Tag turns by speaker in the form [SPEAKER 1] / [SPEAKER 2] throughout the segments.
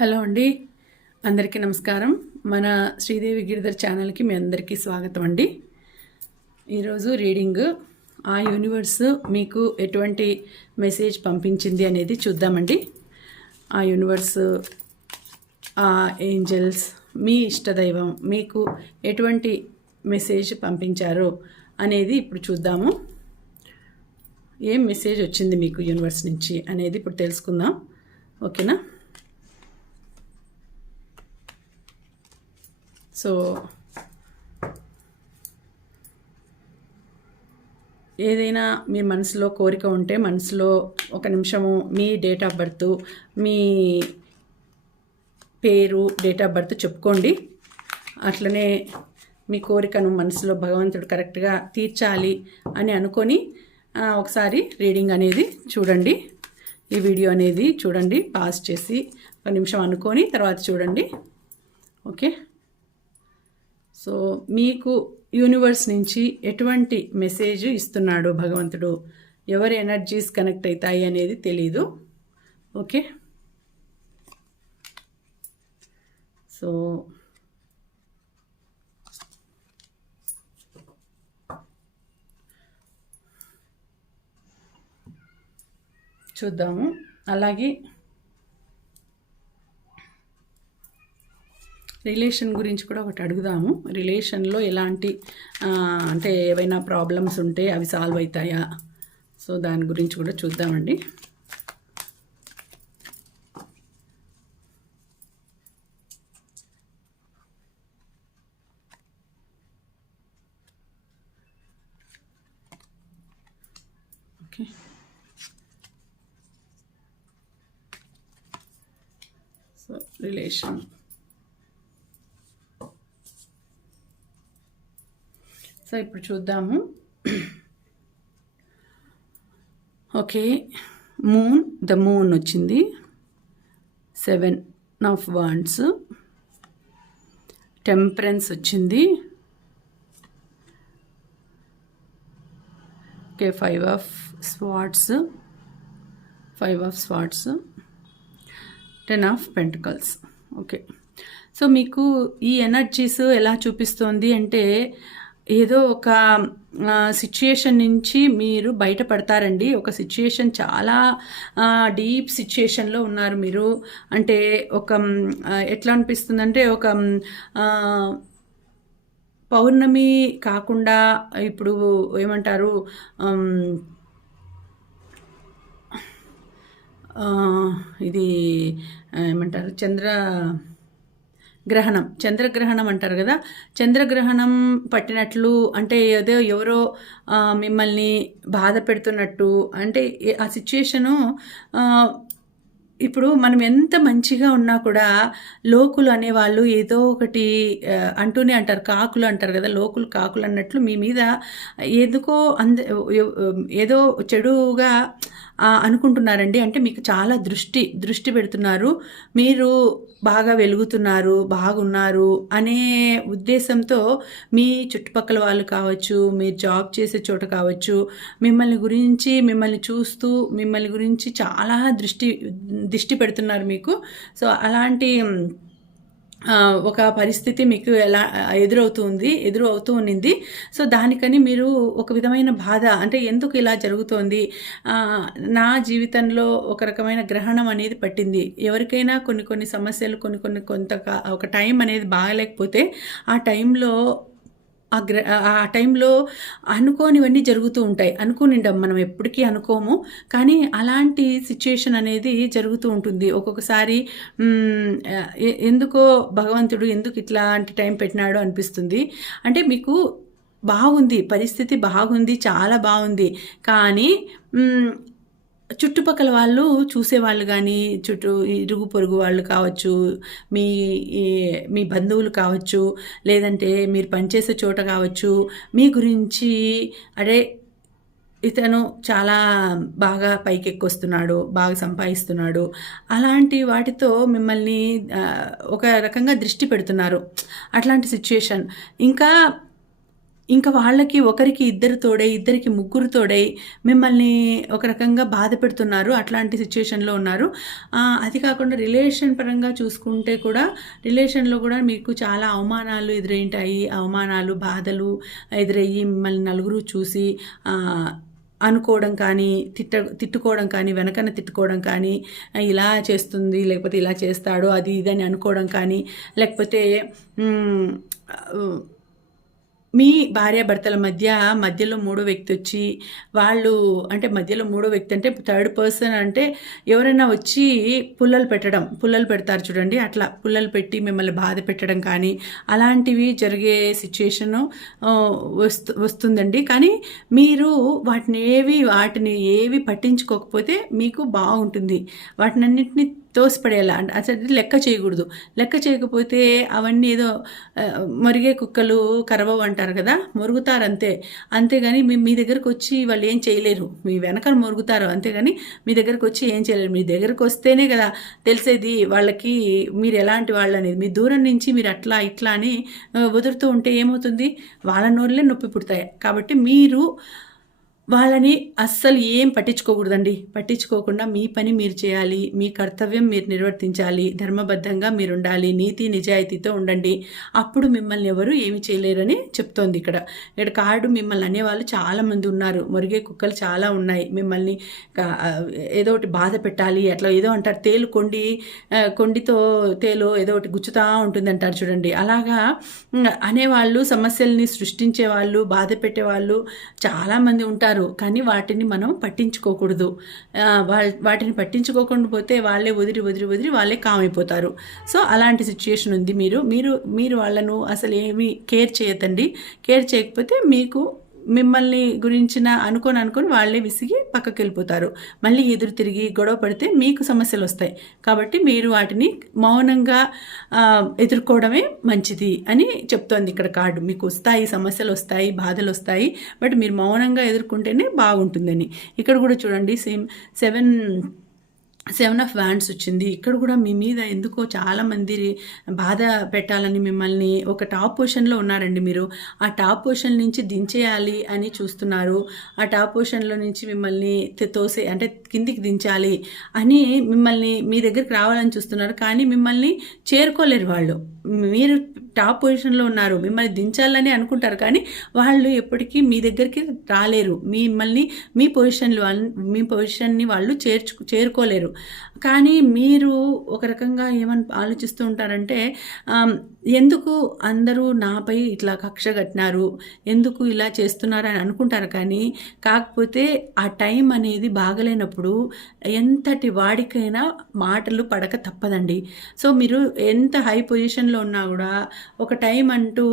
[SPEAKER 1] Hello అండి. అందరికీ నమస్కారం. మన శ్రీదేవి గిరిధర్ ఛానల్కి మీ అందరికీ స్వాగతం అండి. ఈరోజు రీడింగ్ ఆ యూనివర్స్ మీకు ఎటువంటి మెసేజ్ పంపించింది అనేది చూద్దామండి. ఆ యూనివర్స్ ఆ ఏంజల్స్ మీ ఇష్టదైవం మీకు ఎటువంటి మెసేజ్ పంపించారో అనేది ఇప్పుడు చూద్దాము. ఏం మెసేజ్ వచ్చింది మీకు యూనివర్స్ నుంచి అనేది ఇప్పుడు తెలుసుకుందాం. ఓకేనా? సో ఏదైనా మీ మనసులో కోరిక ఉంటే మనసులో ఒక నిమిషము మీ డేట్ ఆఫ్ బర్త్ మీ పేరు డేట్ ఆఫ్ బర్త్ చెప్పుకోండి. అట్లనే మీ కోరికను మనసులో భగవంతుడు కరెక్ట్గా తీర్చాలి అని అనుకొని ఒకసారి రీడింగ్ అనేది చూడండి. ఈ వీడియో అనేది చూడండి పాస్ చేసి ఒక నిమిషం అనుకొని తర్వాత చూడండి. ఓకే? సో మీకు యూనివర్స్ నుంచి ఎటువంటి మెసేజ్ ఇస్తున్నాడు భగవంతుడు? ఎవరి ఎనర్జీస్ కనెక్ట్ అవుతాయి అనేది తెలీదు. ఓకే సో చూద్దాము. అలాగే రిలేషన్ గురించి కూడా ఒకటి అడుగుదాము. రిలేషన్లో ఎలాంటి అంటే ఏవైనా ప్రాబ్లమ్స్ ఉంటే అవి సాల్వ్ అవుతాయా? సో దాని గురించి కూడా చూద్దామండి ఓకే సో రిలేషన్ సో ఇప్పుడు చూద్దాము. ఓకే మూన్ ద మూన్ వచ్చింది. సెవెన్ ఆఫ్ వాండ్స్ టెంపరెన్స్ వచ్చింది. Okay five of swords five of swords ten of pentacles okay so మీకు ఈ ఎనర్జీస్ ఎలా చూపిస్తోంది అంటే ఏదో ఒక సిచ్యుయేషన్ నుంచి మీరు బయటపడతారండి. ఒక సిచ్యుయేషన్ చాలా డీప్ సిచ్యుయేషన్లో ఉన్నారు మీరు. అంటే ఒక ఎట్లా అనిపిస్తుందంటే ఒక పౌర్ణమి కాకుండా ఇప్పుడు ఏమంటారు ఇది ఏమంటారు చంద్ర గ్రహణం చంద్రగ్రహణం అంటారు కదా. చంద్రగ్రహణం పట్టినట్లు అంటే ఏదో ఎవరో మిమ్మల్ని బాధ పెడుతున్నట్టు అంటే ఆ సిచ్యుయేషను ఇప్పుడు మనం ఎంత మంచిగా ఉన్నా కూడా లోకులు అనేవాళ్ళు ఏదో ఒకటి అంటూనే అంటారు. కాకులు అంటారు కదా. లోకులు కాకులు అన్నట్లు మీ మీద ఎందుకో అంద ఏదో చెడుగా అనుకుంటున్నారండి. అంటే మీకు చాలా దృష్టి దృష్టి పెడుతున్నారు. మీరు బాగా వెలుగుతున్నారు బాగున్నారు అనే ఉద్దేశంతో మీ చుట్టుపక్కల వాళ్ళు కావచ్చు మీరు జాబ్ చేసే చోట కావచ్చు మిమ్మల్ని గురించి మిమ్మల్ని చూస్తూ మిమ్మల్ని గురించి చాలా దృష్టి దృష్టి పెడుతున్నారు మీకు. సో అలాంటి ఒక పరిస్థితి మీకు ఎలా ఎదురవుతుంది ఎదురు అవుతూ ఉన్నింది. సో దానికని మీరు ఒక విధమైన బాధ అంటే ఎందుకు ఇలా జరుగుతోంది? నా జీవితంలో ఒక రకమైన గ్రహణం అనేది పట్టింది. ఎవరికైనా కొన్ని కొన్ని సమస్యలు కొన్ని కొన్ని కొంత ఒక టైం అనేది బాగలేకపోతే ఆ టైంలో ఆ గ్ర ఆ టైంలో అనుకోనివన్నీ జరుగుతూ ఉంటాయి. అనుకోనిండం మనం ఎప్పటికీ అనుకోము. కానీ అలాంటి సిచ్యుయేషన్ అనేది జరుగుతూ ఉంటుంది. ఒక్కొక్కసారి ఎందుకో భగవంతుడు ఎందుకు ఇట్లాంటి టైం పెట్టినాడో అనిపిస్తుంది. అంటే మీకు బాగుంది పరిస్థితి బాగుంది చాలా బాగుంది. కానీ చుట్టుపక్కల వాళ్ళు చూసేవాళ్ళు కానీ చుట్టూ ఇరుగు పొరుగు వాళ్ళు కావచ్చు మీ మీ బంధువులు కావచ్చు లేదంటే మీరు పనిచేసే చోట కావచ్చు మీ గురించి అదే ఇతను చాలా బాగా పైకెక్కొస్తున్నాడు బాగా సంపాదిస్తున్నాడు. అలాంటి వాటితో మిమ్మల్ని ఒక రకంగా దృష్టి పెడుతున్నారు. అట్లాంటి సిచ్యుయేషన్. ఇంకా ఇంకా వాళ్ళకి ఒకరికి ఇద్దరు తోడై ఇద్దరికి ముగ్గురు తోడై మిమ్మల్ని ఒక రకంగా బాధ పెడుతున్నారు అట్లాంటి సిచ్యుయేషన్లో ఉన్నారు. అది కాకుండా రిలేషన్ పరంగా చూసుకుంటే కూడా రిలేషన్లో కూడా మీకు చాలా అవమానాలు ఎదురైంటాయి. అవమానాలు బాధలు ఎదురయ్యి మిమ్మల్ని నలుగురు చూసి అనుకోవడం కానీ తిట్ట తిట్టుకోవడం కానీ వెనకన తిట్టుకోవడం కానీ ఇలా చేస్తుంది లేకపోతే ఇలా చేస్తాడు అది ఇది అని అనుకోవడం కానీ లేకపోతే మీ భార్యాభర్తల మధ్య మధ్యలో మూడో వ్యక్తి వచ్చి వాళ్ళు అంటే మధ్యలో మూడో వ్యక్తి అంటే థర్డ్ పర్సన్ అంటే ఎవరైనా వచ్చి పుల్లలు పెట్టడం పుల్లలు పెడతారు చూడండి అట్లా పుల్లలు పెట్టి మిమ్మల్ని బాధ పెట్టడం కానీ అలాంటివి జరిగే సిచ్యుయేషను వస్తు వస్తుందండి. కానీ మీరు వాటిని ఏవి వాటిని ఏవి పట్టించుకోకపోతే మీకు బాగుంటుంది. వాటినన్నింటినీ తోసిపడేలా అంటే అసలు లెక్క చేయకూడదు. లెక్క చేయకపోతే అవన్నీ ఏదో మరిగే కుక్కలు కరవవు అంటారు కదా మొరుగుతారు అంతే. అంతేగాని మీ మీ దగ్గరకు వచ్చి వాళ్ళు ఏం చేయలేరు. మీ వెనకాల మొరుగుతారు అంతేగాని మీ దగ్గరకు వచ్చి ఏం చేయలేరు. మీ దగ్గరకు వస్తేనే కదా తెలిసేది వాళ్ళకి మీరు ఎలాంటి వాళ్ళు అనేది మీ దూరం నుంచి మీరు అట్లా ఇట్లా అని వదురుతూ వదులుతూ ఉంటే ఏమవుతుంది? వాళ్ళ నోరులే నొప్పి పుడతాయి. కాబట్టి మీరు వాళ్ళని అస్సలు ఏం పట్టించుకోకూడదండి. పట్టించుకోకుండా మీ పని మీరు చేయాలి మీ కర్తవ్యం మీరు నిర్వర్తించాలి ధర్మబద్ధంగా మీరు ఉండాలి నీతి నిజాయితీతో ఉండండి. అప్పుడు మిమ్మల్ని ఎవరు ఏమి చేయలేరని చెప్తోంది ఇక్కడ. ఇక్కడ కార్డు మిమ్మల్ని అనేవాళ్ళు చాలామంది ఉన్నారు. మురిగే కుక్కలు చాలా ఉన్నాయి. మిమ్మల్ని ఏదో ఒకటి బాధ పెట్టాలి అట్లా ఏదో అంటారు. తేలు కొండి కొండితో తేలు ఏదో ఒకటి గుచ్చుతా ఉంటుంది అంటారు చూడండి. అలాగా అనేవాళ్ళు సమస్యల్ని సృష్టించే వాళ్ళు బాధ పెట్టేవాళ్ళు చాలామంది ఉంటారు. కానీ వాటిని మనం పట్టించుకోకూడదు. వాటిని పట్టించుకోకుండా పోతే వాళ్ళే వదిలి వదిలి వదిలి వాళ్ళే కామ్ అయిపోతారు సో అలాంటి సిచ్యుయేషన్ ఉంది. మీరు మీరు మీరు వాళ్ళను అసలు ఏమీ కేర్ చేయతండి కేర్ చేయకపోతే మీకు మిమ్మల్ని గురించిన అనుకొని అనుకొని వాళ్ళే విసిగి పక్కకి వెళ్ళిపోతారు మళ్ళీ ఎదురు తిరిగి గొడవ పడితే మీకు సమస్యలు వస్తాయి. కాబట్టి మీరు వాటిని మౌనంగా ఎదుర్కోవడమే మంచిది అని చెప్తోంది ఇక్కడ కార్డు. మీకు వస్తాయి సమస్యలు వస్తాయి బాధలు వస్తాయి. బట్ మీరు మౌనంగా ఎదుర్కొంటేనే బాగుంటుందని. ఇక్కడ కూడా చూడండి same seven seven of wands వచ్చింది. ఇక్కడ కూడా మీ మీద ఎందుకో చాలామంది బాధ పెట్టాలని మిమ్మల్ని ఒక టాప్ పొజిషన్లో ఉన్నారండి మీరు. ఆ టాప్ పొజిషన్ నుంచి దించేయాలి అని చూస్తున్నారు. ఆ టాప్ పొజిషన్లో నుంచి మిమ్మల్ని తోసే అంటే కిందికి దించాలి అని మిమ్మల్ని మీ దగ్గరికి రావాలని చూస్తున్నారు. కానీ మిమ్మల్ని చేరుకోలేరు వాళ్ళు. మీరు టాప్ పొజిషన్లో ఉన్నారు మిమ్మల్ని దించాలని అనుకుంటారు కానీ వాళ్ళు ఎప్పటికీ మీ దగ్గరికి రాలేరు. మిమ్మల్ని మీ పొజిషన్లు మీ పొజిషన్ని వాళ్ళు చేర్చు చేరుకోలేరు. కానీ మీరు ఒక రకంగా ఏమని ఆలోచిస్తూ ఉంటారంటే ఎందుకు అందరూ నాపై ఇట్లా కక్ష కట్టినారు? ఎందుకు ఇలా చేస్తున్నారు అని అనుకుంటారు కానీ కాకపోతే ఆ టైం అనేది బాగలేనప్పుడు ఎంతటి వాడికైనా మాటలు పడక తప్పదండి. సో మీరు ఎంత హై పొజిషన్లో ఉన్నా కూడా ఒక టైం అంటూ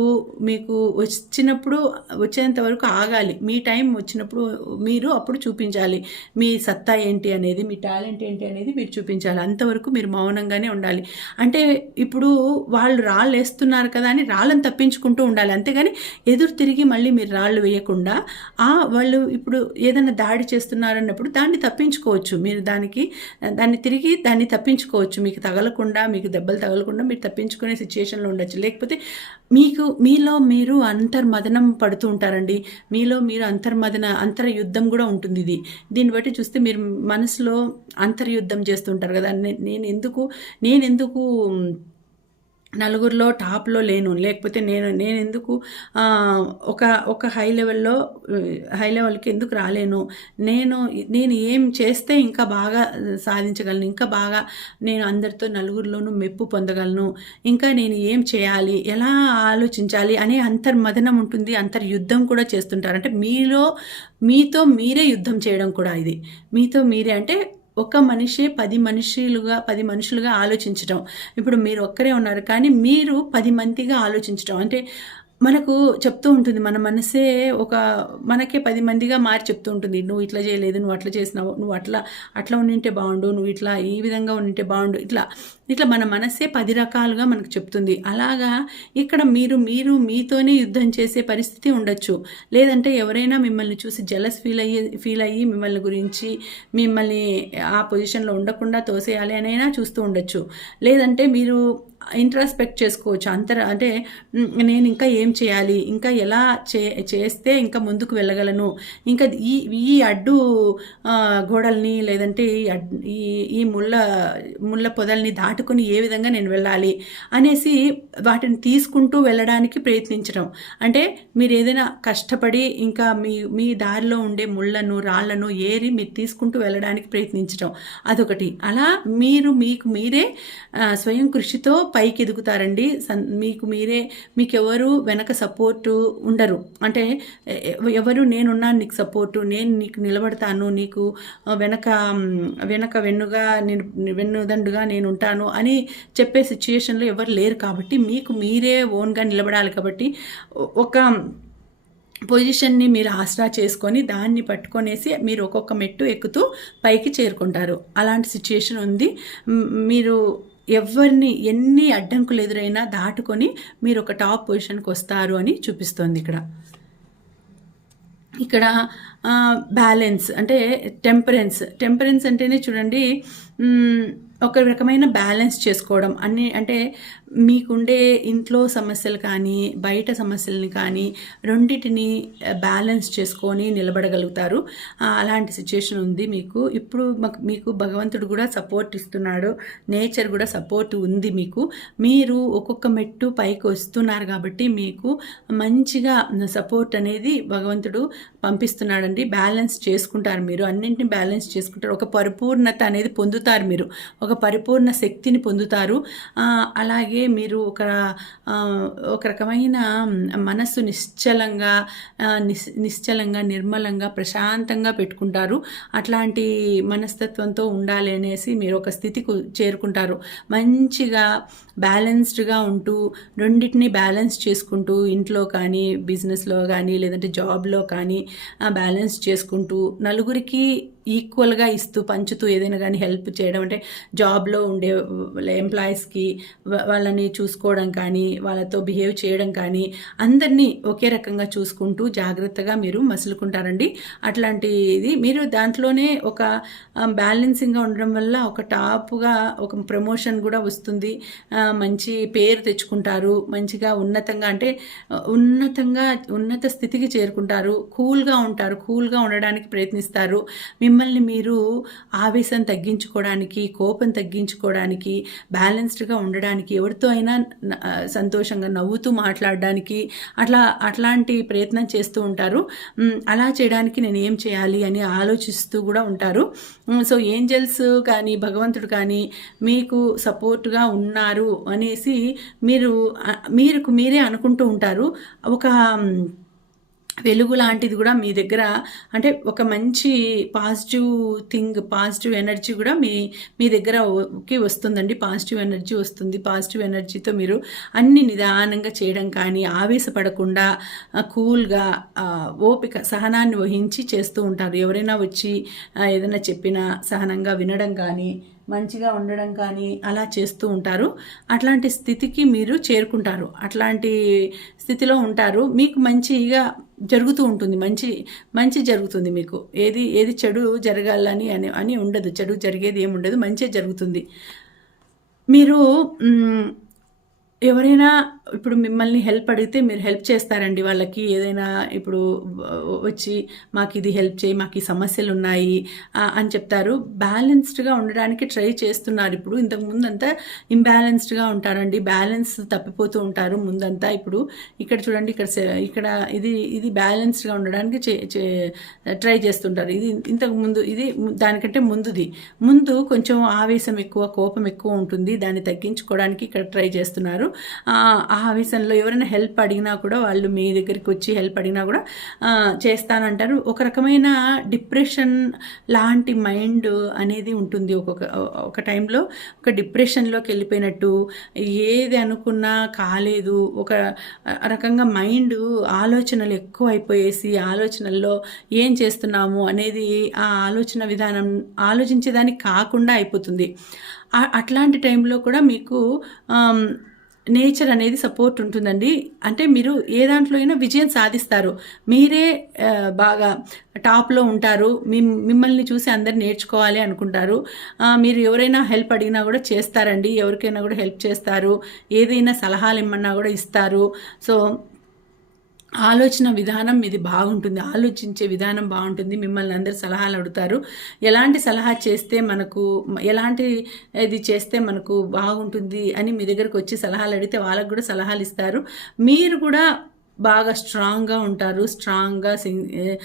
[SPEAKER 1] మీకు వచ్చినప్పుడు వచ్చేంత వరకు ఆగాలి. మీ టైం వచ్చినప్పుడు మీరు అప్పుడు చూపించాలి. మీ సత్తా ఏంటి అనేది మీ టాలెంట్ ఏంటి అనేది మీరు చూపించాలి. అంతవరకు మీరు మౌనంగానే ఉండాలి. అంటే ఇప్పుడు వాళ్ళు రాళ్ళు వేస్తున్నారు కదా అని రాళ్ళని తప్పించుకుంటూ ఉండాలి. అంతేగాని ఎదురు తిరిగి మళ్ళీ మీరు రాళ్ళు వేయకుండా ఆ వాళ్ళు ఇప్పుడు ఏదైనా దాడి చేస్తున్నారన్నప్పుడు దాన్ని తప్పించుకోవచ్చు. మీరు దానికి దాన్ని తిరిగి దాన్ని తప్పించుకోవచ్చు. మీకు తగలకుండా మీకు దెబ్బలు తగలకుండా మీరు తప్పించుకునే సిచ్యుయేషన్లో ఉండొచ్చు. లేకపోతే మీకు మీలో మీరు అంతర్మదనం పడుతూ ఉంటారండి. మీలో మీరు అంతర్మదన అంతర్యుద్ధం కూడా ఉంటుంది ఇది. దీన్ని బట్టి చూస్తే మీరు మనసులో అంతర్యుద్ధం చేస్తుంటారు కదా. నేను ఎందుకు నేను ఎందుకు నలుగురిలో టాప్లో లేను. లేకపోతే నేను నేను ఎందుకు ఒక ఒక హై లెవెల్లో హై లెవెల్కి ఎందుకు రాలేను? నేను నేను ఏం చేస్తే ఇంకా బాగా సాధించగలను? ఇంకా బాగా నేను అందరితో నలుగురిలోనూ మెప్పు పొందగలను? ఇంకా నేను ఏం చేయాలి? ఎలా ఆలోచించాలి? అనే అంతర్మదనం ఉంటుంది. అంతర్యుద్ధం కూడా చేస్తుంటారు. అంటే మీలో మీతో మీరే యుద్ధం చేయడం కూడా ఇది. మీతో మీరే అంటే ఒక మనిషి పది మనుషులుగా పది మనుషులుగా ఆలోచించడం ఇప్పుడు మీరు ఒక్కరే ఉన్నారు కానీ మీరు పది మందిగా ఆలోచించడం అంటే మనకు చెప్తూ ఉంటుంది. మన మనసే ఒక మనకే పది మందిగా మారి చెప్తూ ఉంటుంది. నువ్వు ఇట్లా చేయలేదు నువ్వు అట్లా చేసినావు నువ్వు అట్లా అట్లా ఉండింటే బాగుండు నువ్వు ఇట్లా ఈ విధంగా ఉండింటే బాగుండు ఇట్లా ఇట్లా మన మనసే పది రకాలుగా మనకు చెప్తుంది. అలాగా ఇక్కడ మీరు మీరు మీతోనే యుద్ధం చేసే పరిస్థితి ఉండొచ్చు. లేదంటే ఎవరైనా మిమ్మల్ని చూసి జలస్ ఫీల్ అయ్యి ఫీల్ అయ్యి మిమ్మల్ని గురించి మిమ్మల్ని ఆ పొజిషన్లో ఉండకుండా తోసేయాలి అనైనా చూస్తూ ఉండొచ్చు. లేదంటే మీరు ఇంట్రాస్పెక్ట్ చేసుకోవచ్చు. అంతర అంటే నేను ఇంకా ఏం చేయాలి? ఇంకా ఎలా చే చేస్తే ఇంకా ముందుకు వెళ్ళగలను? ఇంకా ఈ ఈ అడ్డు గోడల్ని లేదంటే ఈ అడ్ ఈ ఈ ముళ్ళ ముళ్ళ పొదల్ని దాటుకొని ఏ విధంగా నేను వెళ్ళాలి అనేసి వాటిని తీసుకుంటూ వెళ్ళడానికి ప్రయత్నించడం. అంటే మీరు ఏదైనా కష్టపడి ఇంకా మీ మీ దారిలో ఉండే ముళ్ళను రాళ్ళను ఏరి మీరు తీసుకుంటూ వెళ్ళడానికి ప్రయత్నించడం అదొకటి. అలా మీరు మీకు మీరే స్వయం కృషితో పైకి ఎదుగుతారండి సన్- మీకు మీరే మీకు ఎవరు వెనక సపోర్టు ఉండరు. అంటే ఎవరు నేనున్నాను నీకు సపోర్టు నేను నీకు నిలబడతాను నీకు వెనక వెనక వెన్నుగా నేను వెన్నుదండుగా నేను ఉంటాను అని చెప్పే సిచ్యుయేషన్లో ఎవరు లేరు కాబట్టి మీకు మీరే ఓన్గా నిలబడాలి కాబట్టి ఒక పొజిషన్ని మీరు ఆసరా చేసుకొని దాన్ని పట్టుకొనేసి మీరు ఒక్కొక్క మెట్టు ఎక్కుతూ పైకి చేరుకుంటారు. అలాంటి సిచ్యుయేషన్ ఉంది. మీరు ఎవరిని ఎన్ని అడ్డంకులు ఎదురైనా దాటుకొని మీరు ఒక టాప్ పొజిషన్కి వస్తారు అని చూపిస్తోంది ఇక్కడ. ఇక్కడ బ్యాలెన్స్ అంటే టెంపరెన్స్. టెంపరెన్స్ అంటేనే చూడండి ఒక రకమైన బ్యాలెన్స్ చేసుకోవడం. అన్ని అంటే మీకుండే ఇంట్లో సమస్యలు కానీ బయట సమస్యలని కానీ రెండింటిని బ్యాలెన్స్ చేసుకొని నిలబడగలుగుతారు. అలాంటి సిచ్యుయేషన్ ఉంది మీకు. ఇప్పుడు మాకు- మీకు భగవంతుడు కూడా సపోర్ట్ ఇస్తున్నాడు. నేచర్ కూడా సపోర్ట్ ఉంది మీకు. మీరు ఒక్కొక్క మెట్టు పైకి వస్తున్నారు కాబట్టి మీకు మంచిగా సపోర్ట్ అనేది భగవంతుడు పంపిస్తున్నాడండి. బ్యాలెన్స్ చేసుకుంటారు మీరు. అన్నింటిని బ్యాలెన్స్ చేసుకుంటారు. ఒక పరిపూర్ణత అనేది పొందుతారు మీరు. ఒక పరిపూర్ణ శక్తిని పొందుతారు. అలాగే అలాగే మీరు ఒక ఒక రకమైన మనస్సు నిశ్చలంగా నిశ్చలంగా నిర్మలంగా ప్రశాంతంగా పెట్టుకుంటారు. అట్లాంటి మనస్తత్వంతో ఉండాలి అనేసి మీరు ఒక స్థితికి చేరుకుంటారు. మంచిగా బ్యాలెన్స్డ్గా ఉంటూ రెండింటిని బ్యాలెన్స్ చేసుకుంటూ ఇంట్లో కానీ బిజినెస్లో కానీ లేదంటే జాబ్లో కానీ బ్యాలెన్స్ చేసుకుంటూ నలుగురికి ఈక్వల్గా ఇస్తూ పంచుతూ ఏదైనా కానీ హెల్ప్ చేయడం అంటే జాబ్లో ఉండే ఎంప్లాయీస్కి వాళ్ళని చూసుకోవడం కానీ వాళ్ళతో బిహేవ్ చేయడం కానీ అందరినీ ఒకే రకంగా చూసుకుంటూ జాగ్రత్తగా మీరు మసులుకుంటారండి. అట్లాంటిది మీరు దాంట్లోనే ఒక బ్యాలెన్సింగ్గా ఉండడం వల్ల ఒక టాప్గా ఒక ప్రమోషన్ కూడా వస్తుంది. మంచి పేరు తెచ్చుకుంటారు. మంచిగా ఉన్నతంగా అంటే ఉన్నతంగా ఉన్నత స్థితికి చేరుకుంటారు. కూల్గా ఉంటారు. కూల్గా ఉండడానికి ప్రయత్నిస్తారు. మిమ్మల్ని మిమ్మల్ని మీరు ఆవేశం తగ్గించుకోవడానికి కోపం తగ్గించుకోవడానికి బ్యాలెన్స్డ్గా ఉండడానికి ఎవరితో అయినా సంతోషంగా నవ్వుతూ మాట్లాడడానికి అట్లా అట్లాంటి ప్రయత్నం చేస్తూ ఉంటారు. అలా చేయడానికి నేను ఏం చేయాలి అని ఆలోచిస్తూ కూడా ఉంటారు. సో ఏంజల్స్ కానీ భగవంతుడు కానీ మీకు సపోర్ట్గా ఉన్నారు అనేసి మీరు మీరు మీరే అనుకుంటూ ఉంటారు. ఒక వెలుగు లాంటిది కూడా మీ దగ్గర అంటే ఒక మంచి పాజిటివ్ థింగ్ పాజిటివ్ ఎనర్జీ కూడా మీ మీ దగ్గరకి వస్తుందండి. పాజిటివ్ ఎనర్జీ వస్తుంది. పాజిటివ్ ఎనర్జీతో మీరు అన్ని నిదానంగా చేయడం కానీ ఆవేశపడకుండా కూల్గా ఓపిక సహనాన్ని వహించి చేస్తూ ఉంటారు. ఎవరైనా వచ్చి ఏదైనా చెప్పినా సహనంగా వినడం కానీ మంచిగా ఉండడం కానీ అలా చేస్తూ ఉంటారు. అట్లాంటి స్థితికి మీరు చేరుకుంటారు. అట్లాంటి స్థితిలో ఉంటారు. మీకు మంచిగా జరుగుతూ ఉంటుంది. మంచి మంచి జరుగుతుంది మీకు. ఏది ఏది చెడు జరగాలని అని అని ఉండదు. చెడు జరిగేది ఏమి ఉండదు మంచి జరుగుతుంది. మీరు ఎవరైనా ఇప్పుడు మిమ్మల్ని హెల్ప్ అడిగితే మీరు హెల్ప్ చేస్తారండి వాళ్ళకి. ఏదైనా ఇప్పుడు వచ్చి మాకు ఇది హెల్ప్ చేయి మాకు ఈ సమస్యలు ఉన్నాయి అని చెప్తారు. బ్యాలెన్స్డ్గా ఉండడానికి ట్రై చేస్తున్నారు ఇప్పుడు. ఇంతకు అంతా ఇంబ్యాలెన్స్డ్గా ఉంటారండి. బ్యాలెన్స్ తప్పిపోతూ ఉంటారు ముందంతా ఇప్పుడు. ఇక్కడ చూడండి ఇక్కడ ఇక్కడ ఇది ఇది బ్యాలెన్స్డ్గా ఉండడానికి చే చే- ట్రై చేస్తుంటారు. ఇది ఇంతకు ముందు ఇది దానికంటే ముందుది. ముందు కొంచెం ఆవేశం ఎక్కువ కోపం ఎక్కువ ఉంటుంది. దాన్ని తగ్గించుకోవడానికి ఇక్కడ ట్రై చేస్తున్నారు. ఆ ఆ ఆవేశంలో ఎవరైనా హెల్ప్ అడిగినా కూడా వాళ్ళు మీ దగ్గరికి వచ్చి హెల్ప్ అడిగినా కూడా చేస్తానంటారు. ఒక రకమైన డిప్రెషన్ లాంటి మైండ్ అనేది ఉంటుంది ఒక్కొక్క ఒక టైంలో. ఒక డిప్రెషన్లోకి వెళ్ళిపోయినట్టు ఏది అనుకున్నా కాలేదు. ఒక రకంగా మైండ్ ఆలోచనలు ఎక్కువ అయిపోయేసి ఆలోచనల్లో ఏం చేస్తున్నాము అనేది ఆ ఆలోచన విధానం ఆలోచించేదానికి కాకుండా అయిపోతుంది. అట్లాంటి టైంలో కూడా మీకు నేచర్ అనేది సపోర్ట్ ఉంటుందండి. అంటే మీరు ఏ దాంట్లో అయినా విజయం సాధిస్తారు. మీరే బాగా టాప్లో ఉంటారు. మీ మిమ్మల్ని చూసి అందరు నేర్చుకోవాలి అనుకుంటారు. మీరు ఎవరైనా హెల్ప్ అడిగినా కూడా చేస్తారండి. ఎవరికైనా కూడా హెల్ప్ చేస్తారు. ఏదైనా సలహాలు ఇమ్మన్నా కూడా ఇస్తారు. సో ఆలోచన విధానం ఇది బాగుంటుంది ఆలోచించే విధానం బాగుంటుంది మిమ్మల్ని అందరు సలహాలు అడుగుతారు. ఎలాంటి సలహా చేస్తే మనకు ఎలాంటి ఇది చేస్తే మనకు బాగుంటుంది అని మీ దగ్గరకు వచ్చి సలహాలు అడిగితే వాళ్ళకు కూడా సలహాలు ఇస్తారు. మీరు కూడా బాగా స్ట్రాంగ్గా ఉంటారు స్ట్రాంగ్గా సింగ్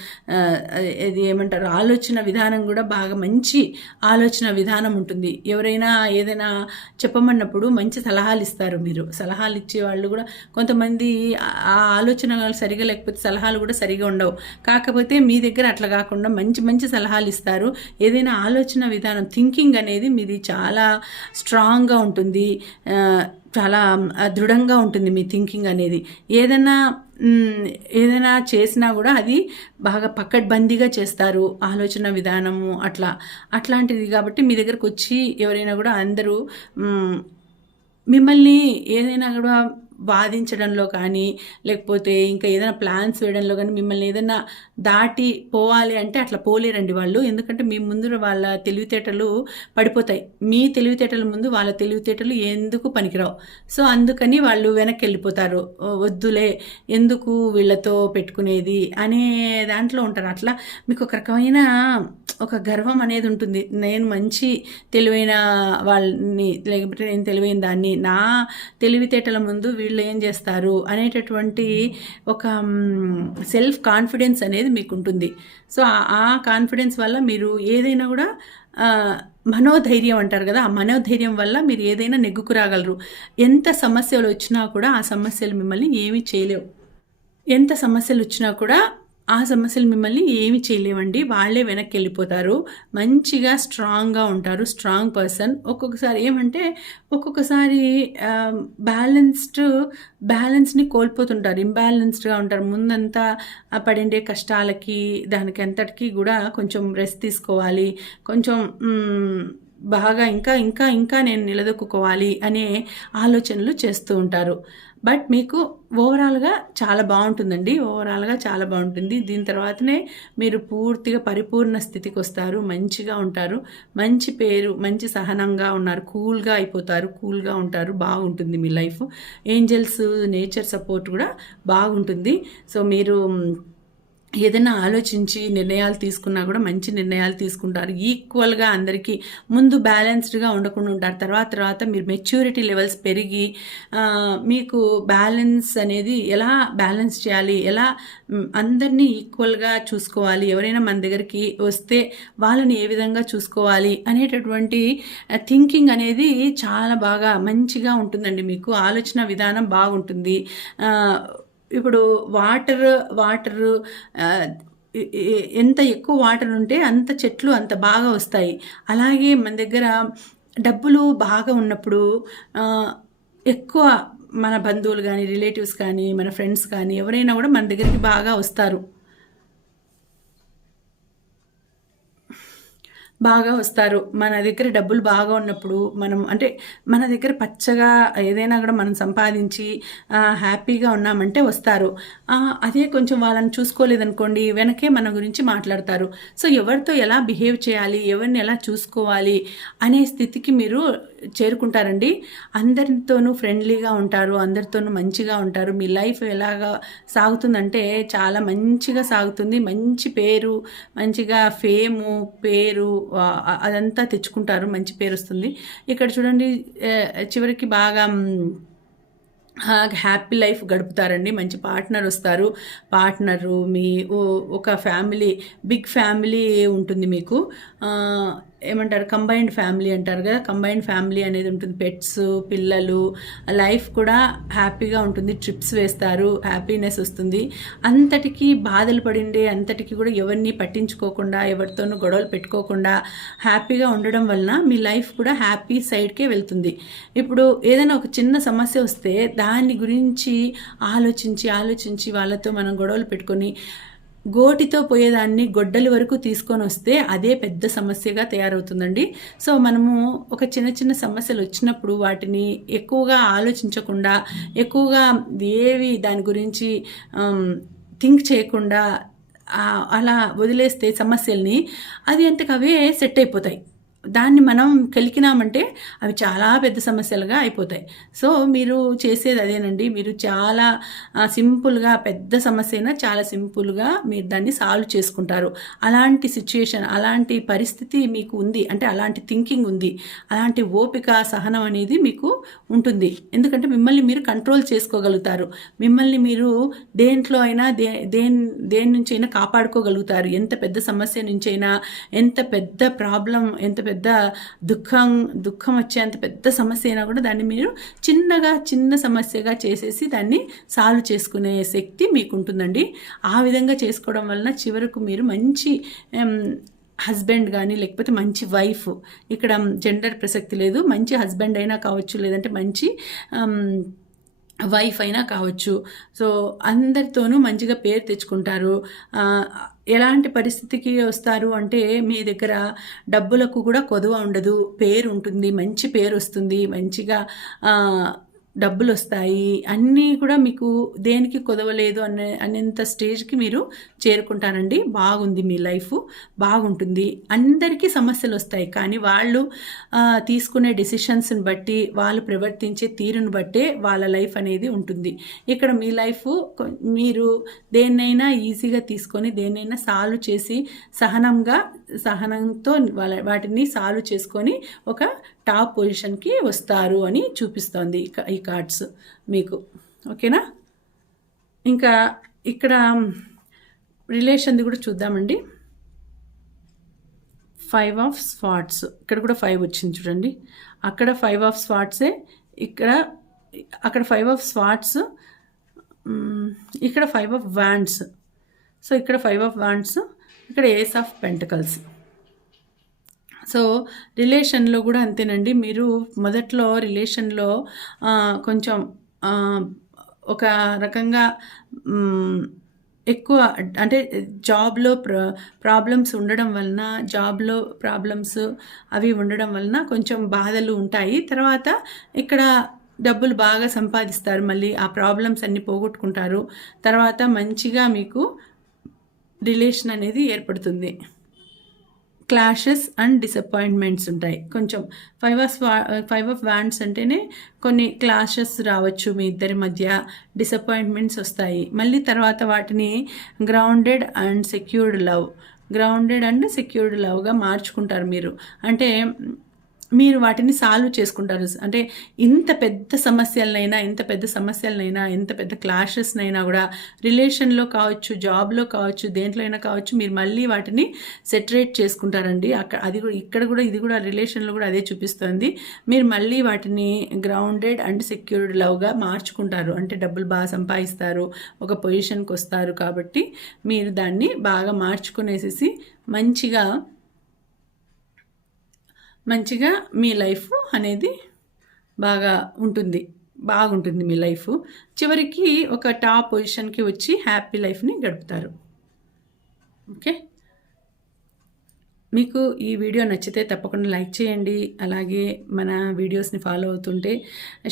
[SPEAKER 1] ఇది ఏమంటారు ఆలోచన విధానం కూడా బాగా మంచి ఆలోచన విధానం ఉంటుంది. ఎవరైనా ఏదైనా చెప్పమన్నప్పుడు మంచి సలహాలు ఇస్తారు మీరు. సలహాలు ఇచ్చే వాళ్ళు కూడా కొంతమంది ఆ- ఆలోచన సరిగా లేకపోతే సలహాలు కూడా సరిగా ఉండవు. కాకపోతే మీ దగ్గర అట్లా కాకుండా మంచి మంచి సలహాలు ఇస్తారు. ఏదైనా ఆలోచన విధానం థింకింగ్ అనేది మీది చాలా స్ట్రాంగ్గా ఉంటుంది. చాలా దృఢంగా ఉంటుంది మీ థింకింగ్ అనేది. ఏదైనా ఏదైనా చేసినా కూడా అది బాగా పక్కడ్బందీగా చేస్తారు. ఆలోచన విధానము అట్లా. అట్లాంటిది కాబట్టి మీ దగ్గరకు వచ్చి ఎవరైనా కూడా అందరూ మిమ్మల్ని ఏదైనా కూడా వాదించడంలో కానీ లేకపోతే ఇంకా ఏదైనా ప్లాన్స్ వేయడంలో కానీ మిమ్మల్ని ఏదైనా దాటి పోవాలి అంటే అట్లా పోలేరండి వాళ్ళు. ఎందుకంటే మీ ముందు వాళ్ళ తెలివితేటలు పడిపోతాయి. మీ తెలివితేటల ముందు వాళ్ళ తెలివితేటలు ఎందుకు పనికిరావు? సో అందుకని వాళ్ళు వెనక్కి వెళ్ళిపోతారు వద్దులే ఎందుకు వీళ్ళతో పెట్టుకునేది? అనే దాంట్లో ఉంటారు. అట్లా మీకు ఒక రకమైన ఒక గర్వం అనేది ఉంటుంది. నేను మంచి తెలివైన వాళ్ళని లేకపోతే నేను తెలివైన దాన్ని నా తెలివితేటల ముందు వీళ్ళు ఏం చేస్తారు అనేటటువంటి ఒక సెల్ఫ్ కాన్ఫిడెన్స్ అనేది మీకు ఉంటుంది సో ఆ- కాన్ఫిడెన్స్ వల్ల మీరు ఏదైనా కూడా మనోధైర్యం అంటారు కదా ఆ మనోధైర్యం వల్ల మీరు ఏదైనా నెగ్గుకు రాగలరు. ఎంత సమస్యలు వచ్చినా కూడా ఆ సమస్యలు మిమ్మల్ని ఏమీ చేయలేవు. ఎంత సమస్యలు వచ్చినా కూడా ఆ సమస్యలు మిమ్మల్ని ఏమి చేయలేవండి. వాళ్ళే వెనక్కి వెళ్ళిపోతారు. మంచిగా స్ట్రాంగ్గా ఉంటారు. Strong person. ఒక్కొక్కసారి ఏమంటే ఒక్కొక్కసారి బ్యాలెన్స్డ్ బ్యాలెన్స్ని కోల్పోతుంటారు. ఇంబ్యాలెన్స్డ్గా ఉంటారు. ముందంతా ఆ పడిండే కష్టాలకి దానికి అంతటికీ కూడా కొంచెం రెస్ట్ తీసుకోవాలి. కొంచెం బాగా ఇంకా ఇంకా ఇంకా నేను నిలదొక్కుకోవాలి అనే ఆలోచనలు చేస్తూ ఉంటారు. బట్ మీకు ఓవరాల్గా చాలా బాగుంటుందండి. ఓవరాల్గా చాలా బాగుంటుంది. దీని తర్వాతనే మీరు పూర్తిగా పరిపూర్ణ స్థితికి వస్తారు. మంచిగా ఉంటారు. మంచి పేరు మంచి సహనంగా ఉన్నారు. కూల్గా అయిపోతారు. కూల్గా ఉంటారు. బాగుంటుంది మీ లైఫ్. ఏంజల్స్ నేచర్ సపోర్ట్ కూడా బాగుంటుంది. సో మీరు ఏదైనా ఆలోచించి నిర్ణయాలు తీసుకున్నా కూడా మంచి నిర్ణయాలు తీసుకుంటారు. ఈక్వల్గా అందరికీ ముందు బ్యాలెన్స్డ్గా ఉండకుండా ఉంటారు. తర్వాత తర్వాత మీరు మెచ్యూరిటీ లెవెల్స్ పెరిగి మీకు బ్యాలెన్స్ అనేది ఎలా బ్యాలెన్స్ చేయాలి? ఎలా అందరినీ ఈక్వల్గా చూసుకోవాలి? ఎవరైనా మన దగ్గరికి వస్తే వాళ్ళని ఏ విధంగా చూసుకోవాలి? అనేటటువంటి థింకింగ్ అనేది చాలా బాగా మంచిగా ఉంటుందండి మీకు. ఆలోచన విధానం బాగుంటుంది. ఇప్పుడు వాటర్ వాటర్ ఎంత ఎక్కువ వాటర్ ఉంటే అంత చెట్లు అంత బాగా వస్తాయి. అలాగే మన దగ్గర డబ్బులు బాగా ఉన్నప్పుడు ఎక్కువ మన బంధువులు కానీ రిలేటివ్స్ కానీ మన ఫ్రెండ్స్ కానీ ఎవరైనా కూడా మన దగ్గరికి బాగా వస్తారు. బాగా వస్తారు. మన దగ్గర డబ్బులు బాగా ఉన్నప్పుడు మనం అంటే మన దగ్గర పచ్చగా ఏదైనా కూడా మనం సంపాదించి హ్యాపీగా ఉన్నామంటే వస్తారు. అదే కొంచెం వాళ్ళని చూసుకోలేదనుకోండి వెనకే మన గురించి మాట్లాడతారు. సో ఎవరితో ఎలా బిహేవ్ చేయాలి ఎవరిని ఎలా చూసుకోవాలి అనే స్థితికి మీరు చేరుకుంటారండి. అందరితోనూ ఫ్రెండ్లీగా ఉంటారు అందరితోనూ మంచిగా ఉంటారు. మీ లైఫ్ ఎలాగా సాగుతుందంటే చాలా మంచిగా సాగుతుంది. మంచి పేరు మంచిగా ఫేము పేరు అదంతా తెచ్చుకుంటారు. మంచి పేరు వస్తుంది. ఇక్కడ చూడండి చివరికి బాగా హ్యాపీ లైఫ్ గడుపుతారండి. మంచి పార్ట్నర్ వస్తారు. పార్ట్నరు మీ ఒక ఫ్యామిలీ బిగ్ ఫ్యామిలీ ఉంటుంది మీకు. ఏమంటారు కంబైన్డ్ ఫ్యామిలీ అంటారు కదా కంబైన్డ్ ఫ్యామిలీ అనేది ఉంటుంది. పెట్స్ పిల్లలు లైఫ్ కూడా హ్యాపీగా ఉంటుంది. ట్రిప్స్ వేస్తారు హ్యాపీనెస్ వస్తుంది. అంతటికీ బాధలు పడిండే అంతటికి కూడా ఎవరిని పట్టించుకోకుండా ఎవరితోనూ గొడవలు పెట్టుకోకుండా హ్యాపీగా ఉండడం వలన మీ లైఫ్ కూడా హ్యాపీ సైడ్కే వెళ్తుంది. ఇప్పుడు ఏదైనా ఒక చిన్న సమస్య వస్తే దాని గురించి ఆలోచించి ఆలోచించి వాళ్ళతో మనం గొడవలు పెట్టుకొని గోటితో పోయేదాన్ని గొడ్డలి వరకు తీసుకొని వస్తే అదే పెద్ద సమస్యగా తయారవుతుందండి. సో మనము ఒక చిన్న చిన్న సమస్యలు వచ్చినప్పుడు వాటిని ఎక్కువగా ఆలోచించకుండా ఎక్కువగా ఏవి దాని గురించి థింక్ చేయకుండా అలా వదిలేస్తే సమస్యల్ని అది అంతకు అవే సెట్ అయిపోతాయి. దాన్ని మనం కలికినామంటే అవి చాలా పెద్ద సమస్యలుగా అయిపోతాయి. సో మీరు చేసేది అదేనండి. మీరు చాలా సింపుల్గా పెద్ద సమస్య అయినా చాలా సింపుల్గా మీరు దాన్ని సాల్వ్ చేసుకుంటారు. అలాంటి సిచ్యుయేషన్ అలాంటి పరిస్థితి మీకు ఉంది అంటే అలాంటి థింకింగ్ ఉంది అలాంటి ఓపిక సహనం అనేది మీకు ఉంటుంది. ఎందుకంటే మిమ్మల్ని మీరు కంట్రోల్ చేసుకోగలుగుతారు. మిమ్మల్ని మీరు దేంట్లో అయినా దే దేని దేని నుంచైనా కాపాడుకోగలుగుతారు. ఎంత పెద్ద సమస్య నుంచైనా ఎంత పెద్ద ప్రాబ్లం ఎంత పెద్ద పెద్ద దుఃఖం దుఃఖం వచ్చేంత పెద్ద సమస్య అయినా కూడా దాన్ని మీరు చిన్నగా చిన్న సమస్యగా చేసేసి దాన్ని సాల్వ్ చేసుకునే శక్తి మీకు ఉంటుందండి ఆ విధంగా చేసుకోవడం వలన చివరకు మీరు మంచి హస్బెండ్ కానీ లేకపోతే మంచి వైఫ్ ఇక్కడ జెండర్ ప్రసక్తి లేదు. మంచి హస్బెండ్ అయినా కావచ్చు లేదంటే మంచి వైఫ్ అయినా కావచ్చు. సో అందరితోనూ మంచిగా పేరు తెచ్చుకుంటారు. ఎలాంటి పరిస్థితికి వస్తారు అంటే మీ దగ్గర డబ్బులకు కూడా కొదువ ఉండదు. పేరు ఉంటుంది మంచి పేరు వస్తుంది. మంచిగా డబ్బులు వస్తాయి అన్నీ కూడా మీకు దేనికి కుదవలేదు అనే అనేంత స్టేజ్కి మీరు చేరుకుంటానండి బాగుంది మీ లైఫ్ బాగుంటుంది. అందరికీ సమస్యలు వస్తాయి కానీ వాళ్ళు తీసుకునే డిసిషన్స్ని బట్టి వాళ్ళు ప్రవర్తించే తీరును బట్టే వాళ్ళ లైఫ్ అనేది ఉంటుంది. ఇక్కడ మీ లైఫ్ మీరు దేన్నైనా ఈజీగా తీసుకొని దేన్నైనా సాల్వ్ చేసి సహనంగా సహనంతో వాళ్ళ వాటిని సాల్వ్ చేసుకొని ఒక టాప్ పొజిషన్కి వస్తారు అని చూపిస్తోంది ఈ కార్డ్స్ మీకు. ఓకేనా? ఇంకా ఇక్కడ రిలేషన్ది కూడా చూద్దామండి. ఫైవ్ ఆఫ్ స్పాట్స్ ఇక్కడ కూడా ఫైవ్ వచ్చింది చూడండి. అక్కడ ఫైవ్ ఆఫ్ స్పాట్సే ఇక్కడ అక్కడ ఫైవ్ ఆఫ్ స్పాట్స్ ఇక్కడ ఫైవ్ ఆఫ్ వ్యాండ్స్ సో ఇక్కడ ఫైవ్ ఆఫ్ వ్యాండ్స్ ఇక్కడ ఏస్ ఆఫ్ పెంటకల్స్. సో రిలేషన్లో కూడా అంతేనండి. మీరు మొదట్లో రిలేషన్లో కొంచెం ఒక రకంగా ఎక్కువ అంటే జాబ్లో ప్ర ప్రాబ్లమ్స్ ఉండడం వలన జాబ్లో ప్రాబ్లమ్స్ అవి ఉండడం వలన కొంచెం బాధలు ఉంటాయి. తర్వాత ఇక్కడ డబ్బులు బాగా సంపాదిస్తారు. మళ్ళీ ఆ ప్రాబ్లమ్స్ అన్నీ పోగొట్టుకుంటారు. తర్వాత మంచిగా మీకు రిలేషన్ అనేది ఏర్పడుతుంది. క్లాషెస్ అండ్ డిసప్పాయింట్మెంట్స్ ఉంటాయి. కొంచెం five of five of wands అంటేనే కొన్ని క్లాషెస్ రావచ్చు మీ ఇద్దరి మధ్య డిసప్పాయింట్మెంట్స్ వస్తాయి. మళ్ళీ తర్వాత వాటిని grounded and secured love grounded and secured లవ్గా మార్చుకుంటారు మీరు. అంటే మీరు వాటిని సాల్వ్ చేసుకుంటారు. అంటే ఇంత పెద్ద సమస్యలనైనా ఇంత పెద్ద సమస్యలనైనా ఎంత పెద్ద క్లాషెస్నైనా కూడా రిలేషన్లో కావచ్చు జాబ్లో కావచ్చు దేంట్లో అయినా కావచ్చు మీరు మళ్ళీ వాటిని సెటరేట్ చేసుకుంటారండి. అక్కడ అది కూడా ఇక్కడ కూడా ఇది కూడా రిలేషన్లో కూడా అదే చూపిస్తుంది. మీరు మళ్ళీ వాటిని గ్రౌండెడ్ అండ్ సెక్యూర్డ్ లవ్గా మార్చుకుంటారు. అంటే డబ్బులు బాగా సంపాదిస్తారు ఒక పొజిషన్కి వస్తారు కాబట్టి మీరు దాన్ని బాగా మార్చుకునేసేసి మంచిగా మంచిగా మీ లైఫ్ అనేది బాగా ఉంటుంది. బాగుంటుంది మీ లైఫ్. చివరికి ఒక టాప్ పొజిషన్కి వచ్చి హ్యాపీ లైఫ్ని గడుపుతారు. ఓకే? మీకు ఈ వీడియో నచ్చితే తప్పకుండా లైక్ చేయండి అలాగే మన వీడియోస్ని ఫాలో అవుతుంటే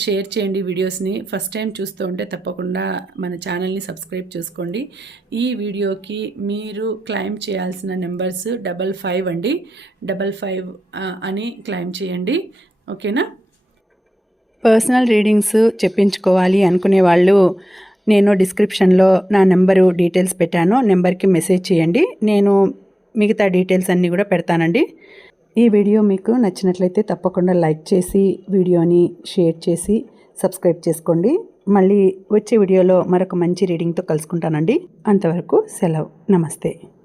[SPEAKER 1] షేర్ చేయండి వీడియోస్ని. ఫస్ట్ టైం చూస్తూ ఉంటే తప్పకుండా మన ఛానల్ని సబ్స్క్రైబ్ చేసుకోండి. ఈ వీడియోకి మీరు క్లైమ్ చేయాల్సిన నెంబర్స్ డబల్ ఫైవ్ అండి. డబల్ ఫైవ్ అని క్లైమ్ చేయండి. ఓకేనా? పర్సనల్ రీడింగ్స్ చెప్పించుకోవాలి అనుకునే వాళ్ళు నేను డిస్క్రిప్షన్లో నా నెంబరు డీటెయిల్స్ పెట్టాను. నెంబర్కి మెసేజ్ చేయండి. నేను మిగతా డీటెయిల్స్ అన్నీ కూడా పెడతానండి. ఈ వీడియో మీకు నచ్చినట్లయితే తప్పకుండా లైక్ చేసి వీడియోని షేర్ చేసి సబ్స్క్రైబ్ చేసుకోండి. మళ్ళీ వచ్చే వీడియోలో మరొక మంచి రీడింగ్తో కలుసుకుంటానండి. అంతవరకు సెలవు. నమస్తే.